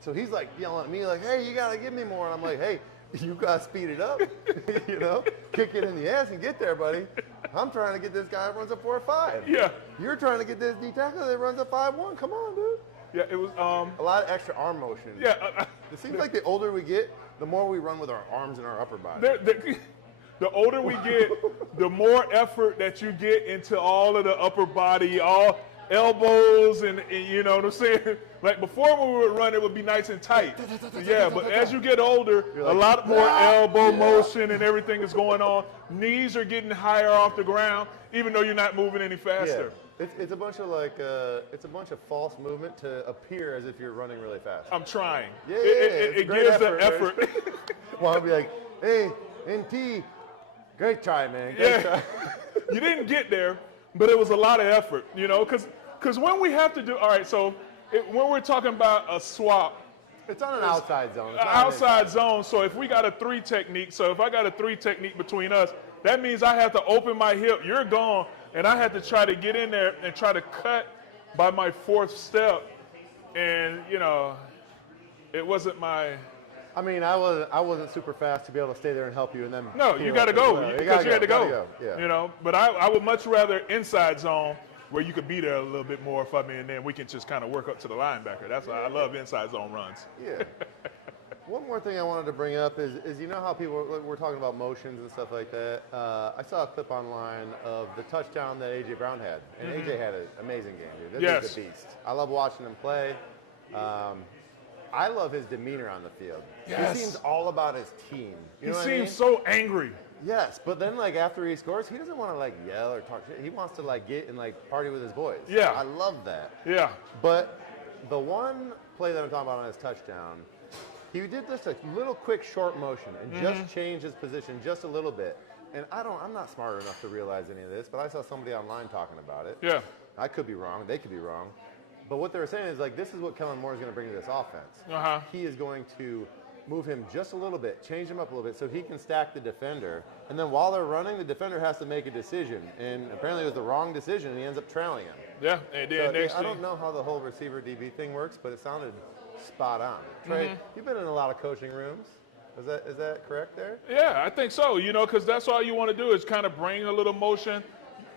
So he's like yelling at me like, "Hey, you gotta give me more," and I'm like, "Hey, you gotta speed it up, you know, kick it in the ass and get there, buddy. I'm trying to get this guy that runs a 4.5. Yeah. You're trying to get this D tackle that runs a 5.1. Come on, dude." Yeah, it was a lot of extra arm motion. Yeah, it seems like the older we get, the more we run with our arms and our upper body. The older we get, the more effort that you get into all of the upper body, all elbows, and you know what I'm saying? Like before when we would run, it would be nice and tight. Yeah, but as you get older, a lot more elbow motion and everything is going on. Knees are getting higher off the ground, even though you're not moving any faster. Yeah. It's a bunch of false movement to appear as if you're running really fast. I'm trying. Yeah, it gives the effort. Well, I'll be like, "Hey, NT, great try, man. Great try." You didn't get there, but it was a lot of effort, you know, because when we have to do, all right, so when we're talking about a swap, it's on an outside zone. Outside zone. So if we got a 3 technique, so if I got a 3 technique between us, that means I have to open my hip. You're gone. And I had to try to get in there and try to cut by my 4th step. And, you know, it wasn't my... I mean, I wasn't super fast to be able to stay there and help you. And then no, you got to go because you had to go. Yeah. You know, but I would much rather inside zone where you could be there a little bit more for me, and then we can just kind of work up to the linebacker. That's why I love inside zone runs. Yeah. One more thing I wanted to bring up is you know how people were talking about motions and stuff like that. I saw a clip online of the touchdown that A.J. Brown had, and A.J. had an amazing game, dude. This is a beast. I love watching him play. I love his demeanor on the field. Yes. He seems all about his team. You know what seems I mean? so angry. Yes, but then like after he scores, he doesn't want to like yell or talk shit. He wants to like get and like party with his boys. Yeah. I love that. Yeah. But the one play that I'm talking about on his touchdown, he did just a little quick short motion and just changed his position just a little bit. And I'm not smart enough to realize any of this, but I saw somebody online talking about it. Yeah. I could be wrong. They could be wrong. But what they were saying is like, this is what Kellen Moore is going to bring to this offense. He is going to move him just a little bit, change him up a little bit so he can stack the defender. And then while they're running, the defender has to make a decision. And apparently it was the wrong decision, and he ends up trailing him. Yeah, and then I don't know how the whole receiver DB thing works, but it sounded spot on. Trey, you've been in a lot of coaching rooms. Is that correct there? Yeah, I think so, you know, because that's all you want to do is kind of bring a little motion.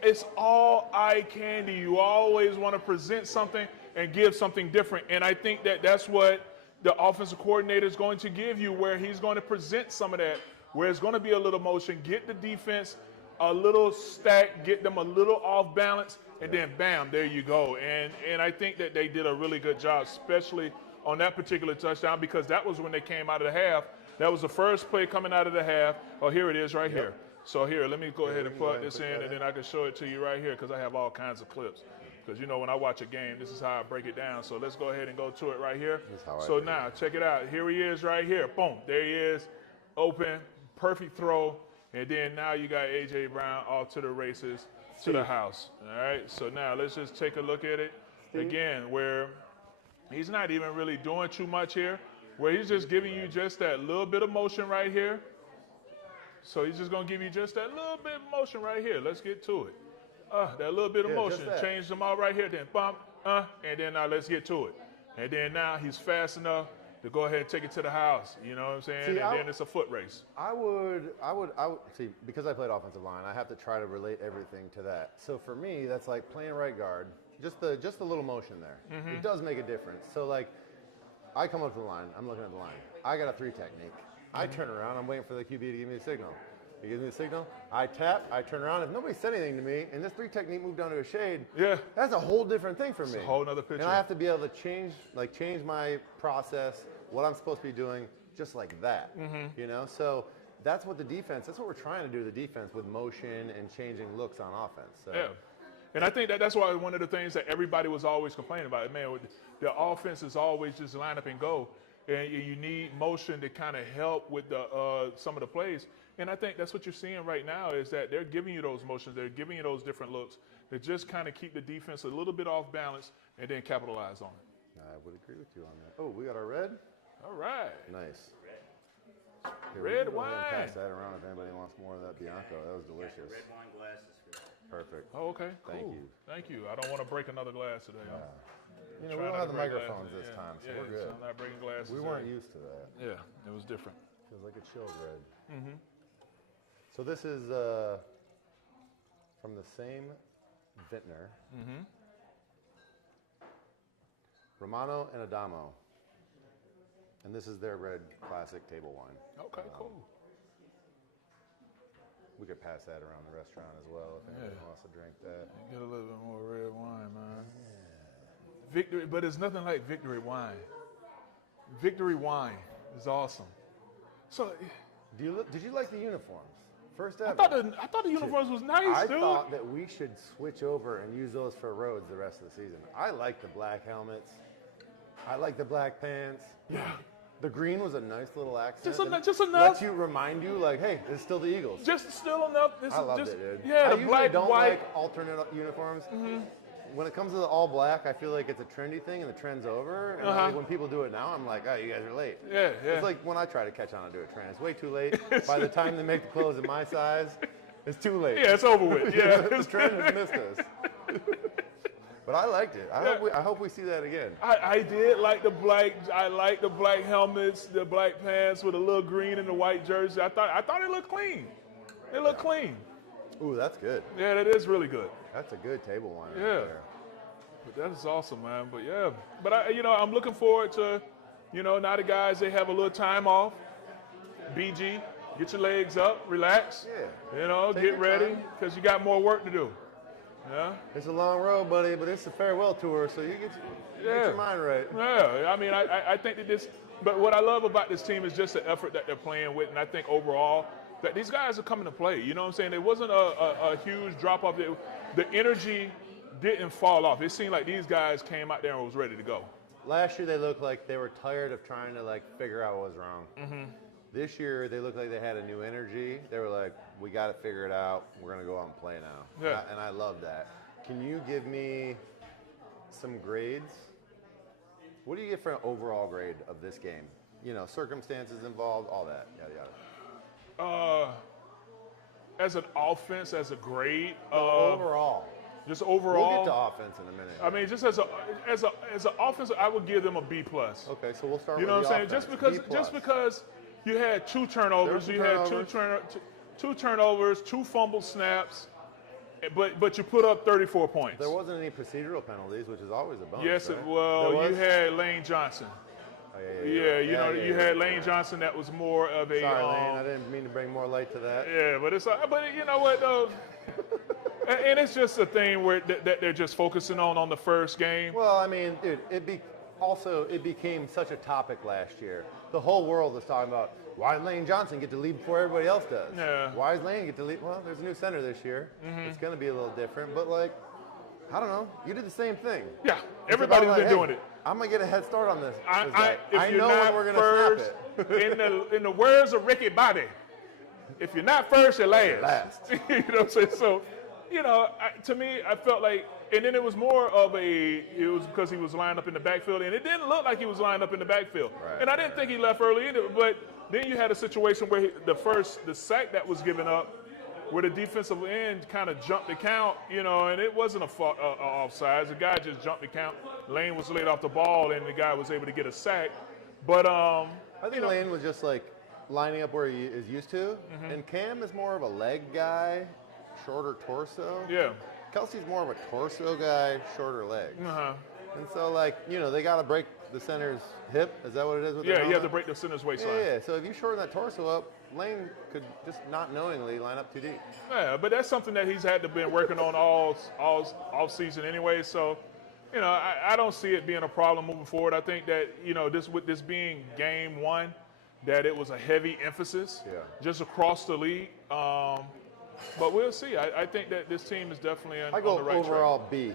It's all eye candy. You always want to present something and give something different. And I think that that's what the offensive coordinator is going to give you, where he's going to present some of that, where it's going to be a little motion, get the defense a little stacked, get them a little off balance, and then bam, there you go. And I think that they did a really good job, especially on that particular touchdown, because that was when they came out of the half. That was the first play coming out of the half. Oh, here it is right here. So here, let me go ahead and plug this in, and then I can show it to you right here because I have all kinds of clips. Because, when I watch a game, this is how I break it down. So let's go ahead and go to it right here. This is how I So do now, check it out. Here he is right here. Boom. There he is. Open. Perfect throw. And then now you got A.J. Brown off to the races, to the house. All right? So now let's just take a look at it. Again, where he's not even really doing too much here, where he's just giving you just that little bit of motion right here. So he's just going to give you just that little bit of motion right here. Let's get to it. That little bit of motion. Change them all right here. Then bump, and then now let's get to it. And then now he's fast enough to go ahead and take it to the house. You know what I'm saying? See, and then it's a foot race. I would see, because I played offensive line, I have to try to relate everything to that. So for me, that's like playing right guard. Just the little motion there. It does make a difference. So like, I come up to the line. I'm looking at the line. I got a 3 technique. I turn around. I'm waiting for the QB to give me the signal. He gives me the signal. I tap. I turn around. If nobody said anything to me, and this 3 technique moved down to a shade, that's a whole different thing for me. It's a whole other picture. And I have to be able to change my process, what I'm supposed to be doing, just like that. So that's what that's what we're trying to do, the defense, with motion and changing looks on offense. So. Yeah. And I think that's why one of the things that everybody was always complaining about, man, the offense is always just line up and go. And you need motion to kind of help with some of the plays. And I think that's what you're seeing right now is that they're giving you those motions. They're giving you those different looks that just kind of keep the defense a little bit off balance and then capitalize on it. I would agree with you on that. Oh, we got our red? All right. Nice. Here, Red we can go ahead wine. and pass that around if anybody wants more of that Bianco. That was delicious. Red wine glasses for Perfect. Oh, okay. Thank Cool. you. Thank you. I don't want to break another glass today. We don't have the microphones this time, so we're good. So I'm not breaking glasses. We weren't used to that. Yeah, it was different. Feels like a chilled red. So this is from the same vintner. Romano and Adamo. And this is their red classic table wine. Okay, cool. We could pass that around the restaurant as well if anyone wants to drink that. Get a little bit more red wine, man. Victory, but it's nothing like Victory wine. Victory wine is awesome. So, Did you like the uniforms? First I ever. thought the uniforms was nice, I dude. thought that we should switch over and use those for roads the rest of the season. I like the black helmets. I like the black pants. Yeah. The green was a nice little accent. Just enough. Lets you remind you, like, hey, it's still the Eagles. Just still enough. I loved it, dude. Yeah, I the usually black, don't white. like alternate uniforms. When it comes to the all black, I feel like it's a trendy thing and the trend's over. And I think when people do it now, I'm like, oh, you guys are late. Yeah. It's like when I try to catch on and do a trend. It's way too late. By the time they make the clothes in my size, it's too late. Yeah, it's over with. Yeah. The trend has missed us. But I liked it. I hope we see that again. I did like the black. I like the black helmets, the black pants with a little green and the white jersey. I thought it looked clean. It looked clean. Ooh, that's good. Yeah, that is really good. That's a good table wine right Yeah. there. But that is awesome, man. But yeah, but I'm looking forward to, now the guys, they have a little time off. BG, get your legs up, relax. Yeah. Take Get your ready time. because you got more work to do. Yeah. It's a long road, buddy, but it's a farewell tour, so you get your mind right. Yeah, I mean, I think that but what I love about this team is just the effort that they're playing with, and I think overall that these guys are coming to play. You know what I'm saying? It wasn't a huge drop off. The energy didn't fall off. It seemed like these guys came out there and was ready to go. Last year, they looked like they were tired of trying to figure out what was wrong. This year, they looked like they had a new energy. They were like, we got to figure it out. We're going to go out and play now. Yeah. And I love that. Can you give me some grades? What do you get for an overall grade of this game? Circumstances involved, all that, yada, yada. As an offense, as a grade, Overall. just overall. We'll get to offense in a minute. I mean, just as an offense, I would give them a B+. Okay, so we'll start You with know the what I'm saying? offense. Just because you had 2 turnovers, There were some two turnovers, 2 fumble snaps, but you put up 34 points. There wasn't any procedural penalties, which is always a bonus. Yes, right? you had Lane Johnson. Oh, You had Lane Johnson. That was more of a. Sorry, Lane. I didn't mean to bring more light to that. Yeah, but you know what though, and it's just a thing where that they're just focusing on the first game. Well, I mean, dude, it became such a topic last year. The whole world was talking about why did Lane Johnson get to lead before everybody else does? Yeah. Why does Lane get to lead? Well, there's a new center this year. It's going to be a little different, but I don't know. You did the same thing. Yeah, everybody's been doing it. I'm gonna get a head start on this. I know when we're gonna snap it. in the words of Ricky Bobby, if you're not first, you're last. You know what I'm saying? So, to me, I felt like, and then it was more of it was because he was lined up in the backfield, and it didn't look like he was lined up in the backfield. Right, and I didn't think he left early either, but then you had a situation where the sack that was given up, where the defensive end kind of jumped the count, and it wasn't a offsides. The guy just jumped the count. Lane was laid off the ball, and the guy was able to get a sack. But I think Lane was just like lining up where he is used to, and Cam is more of a leg guy, shorter torso. Yeah. Kelsey's more of a torso guy, shorter legs. Uh-huh. And so, they got to break the center's hip. Is that what it is? With you have to break the center's waistline. Yeah. So if you shorten that torso up, Lane could just not knowingly line up too deep. Yeah, but that's something that he's had to been working on all season anyway. So, I don't see it being a problem moving forward. I think that with this being game one, that it was a heavy emphasis just across the league. But we'll see. I think that this team is definitely on the right overall track. B.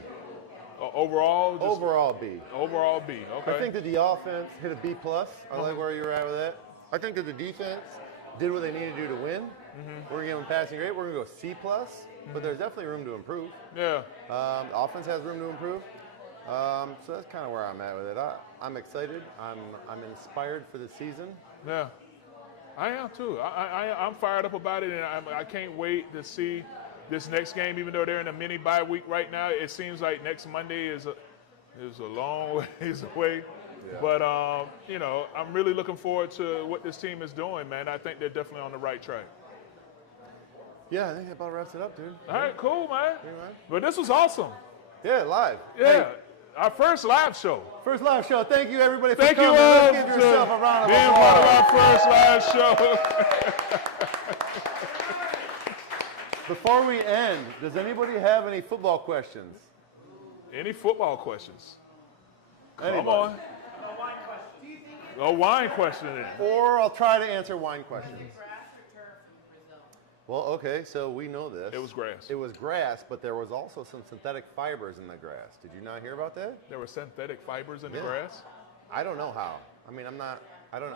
Overall B. Overall B. Okay. I think that the offense hit a B+. I like where you were at with that. I think that the defense did what they needed to do to win. We're going to give them passing grade. We're going to go C+, but there's definitely room to improve. Yeah. The offense has room to improve. So that's kind of where I'm at with it. I'm excited. I'm inspired for the season. Yeah. I am too. I'm fired up about it, and I can't wait to see this next game. Even though they're in a mini bye week right now, it seems like next Monday is a long ways away. Yeah. But I'm really looking forward to what this team is doing, man. I think they're definitely on the right track. Yeah, I think that about wraps it up, dude. All right, cool, man. Yeah, man. But this was awesome. Yeah, live. Yeah. Hey. Our first live show. First live show. Thank you, everybody, for coming. Thank you all. Let's give yourself a round of applause. Being part of our first live show. Before we end, does anybody have any football questions? Any football questions? Anybody? Come on. A wine question then. Or I'll try to answer wine questions. Well, okay, so we know this. It was grass. It was grass, but there was also some synthetic fibers in the grass. Did you not hear about that? There were synthetic fibers in the grass? I don't know how. I mean, I've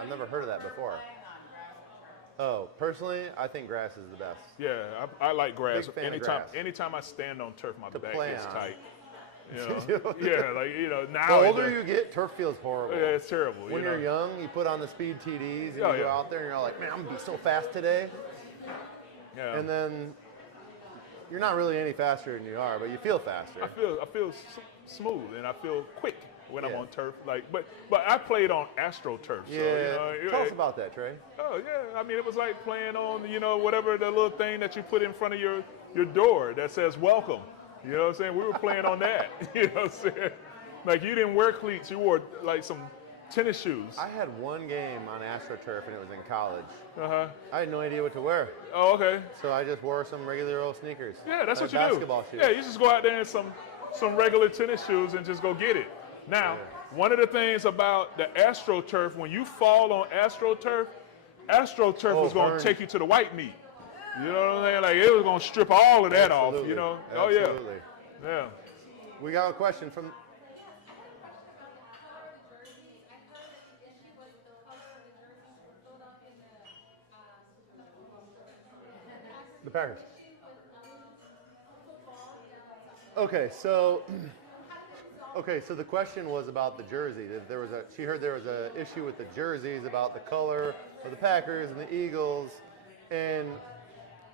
never heard of that before. Oh, personally, I think grass is the best. Yeah, I like grass. Big fan of grass. Anytime I stand on turf, my back gets tight. Now. The older you get, turf feels horrible. Yeah, it's terrible. When you're young, you put on the speed TDs and you go out there and you're like, man, I'm gonna be so fast today. Yeah. And then you're not really any faster than you are, but you feel faster. I feel smooth and I feel quick when I'm on turf. But I played on AstroTurf. Yeah. So, Tell us about that, Trey. Oh yeah. I mean, it was like playing on whatever the little thing that you put in front of your door that says welcome. You know what I'm saying? We were playing on that. You know what I'm saying? Like you didn't wear cleats. You wore like some tennis shoes. I had one game on AstroTurf and it was in college. Uh-huh. I had no idea what to wear. Oh, okay. So I just wore some regular old sneakers. Yeah, that's what you basketball do. Shoes. Yeah, you just go out there in some regular tennis shoes and just go get it. Now, one of the things about the AstroTurf, when you fall on AstroTurf was going to take you to the white meat. You know what I'm saying? Like it was going to strip all of that off, Absolutely. Oh Absolutely. Yeah. We got a question from the Packers. Okay, so the question was about the jersey. She heard there was an issue with the jerseys about the color of the Packers and the Eagles, and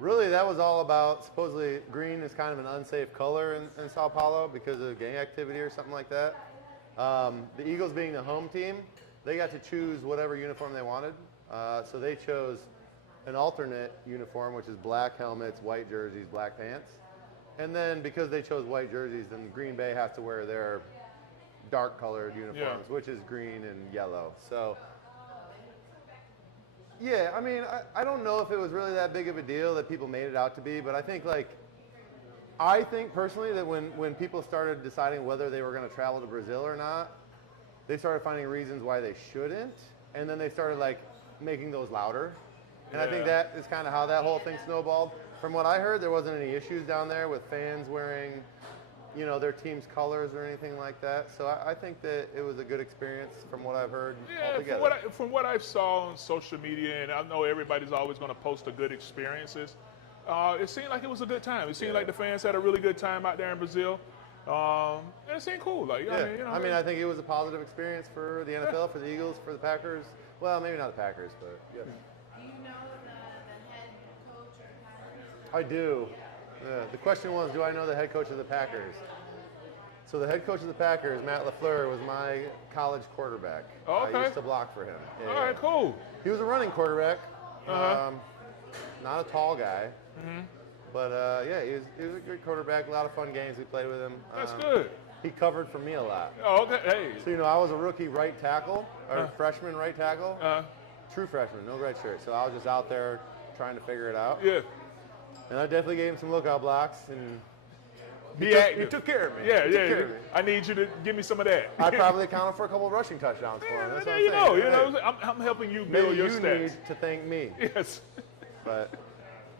really that was all about supposedly green is kind of an unsafe color in Sao Paulo because of gang activity or something like that. The Eagles being the home team, they got to choose whatever uniform they wanted. So they chose an alternate uniform, which is black helmets, white jerseys, black pants. And then because they chose white jerseys, then Green Bay has to wear their dark colored uniforms, which is green and yellow. So, yeah, I mean, I don't know if it was really that big of a deal that people made it out to be, but I think personally that when people started deciding whether they were going to travel to Brazil or not, they started finding reasons why they shouldn't, and then they started making those louder. And I think that is kind of how that whole thing snowballed. From what I heard, there wasn't any issues down there with fans wearing you know, their team's colors or anything like that. So I think that it was a good experience from what I've heard altogether. From what I saw on social media, and I know everybody's always going to post the good experiences, it seemed like it was a good time. It seemed like the fans had a really good time out there in Brazil. And it seemed cool. Like, yeah. I mean, I think it was a positive experience for the NFL, for the Eagles, for the Packers. Well, maybe not the Packers, but yes. Do you know the head coach or Packers? I do. Yeah. The question was, do I know the head coach of the Packers? So the head coach of the Packers, Matt LaFleur, was my college quarterback. Oh, okay. I used to block for him. All right, cool. He was a running quarterback. Not a tall guy. But, yeah, he was a good quarterback. A lot of fun games we played with him. That's good. He covered for me a lot. Oh, okay. Hey. So, you know, I was a rookie right tackle, or freshman right tackle. True freshman, no red shirt. So I was just out there trying to figure it out. Yeah. And I definitely gave him some lookout blocks, and He took care of me. Yeah, He took care of me. I need you to give me some of that. I probably accounted for a couple of rushing touchdowns for him. That's there what you I'm go. saying. You know, I'm helping you Maybe build your you stats. need to thank me. Yes. But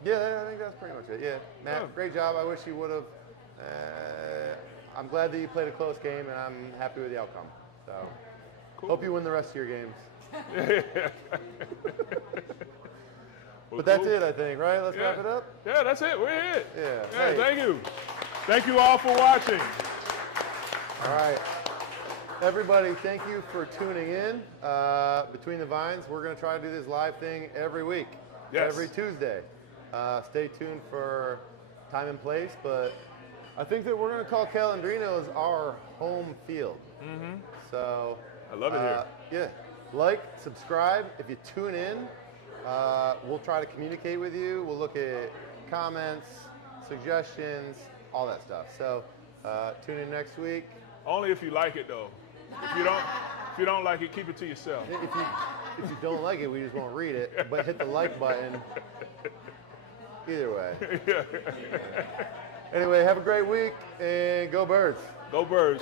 yeah, I think that's pretty much it. Yeah, Matt, great job. I wish you would have. I'm glad that you played a close game, and I'm happy with the outcome. So, hope you win the rest of your games. But that's it, I think, right? Let's wrap it up. Yeah, that's it. We're it. Yeah. Hey, thank you. Thank you all for watching. All right. Everybody, thank you for tuning in. Between the Vines, we're going to try to do this live thing every week, every Tuesday. Stay tuned for time and place, but I think that we're going to call Calandrino's our home field. So I love it here. Yeah. Like, subscribe. If you tune in, we'll try to communicate with you. We'll look at comments, suggestions, all that stuff. So tune in next week. Only if you like it, though. If you don't like it, keep it to yourself. If you don't like it, we just won't read it. But hit the like button. Either way. Anyway, have a great week and go Birds. Go Birds.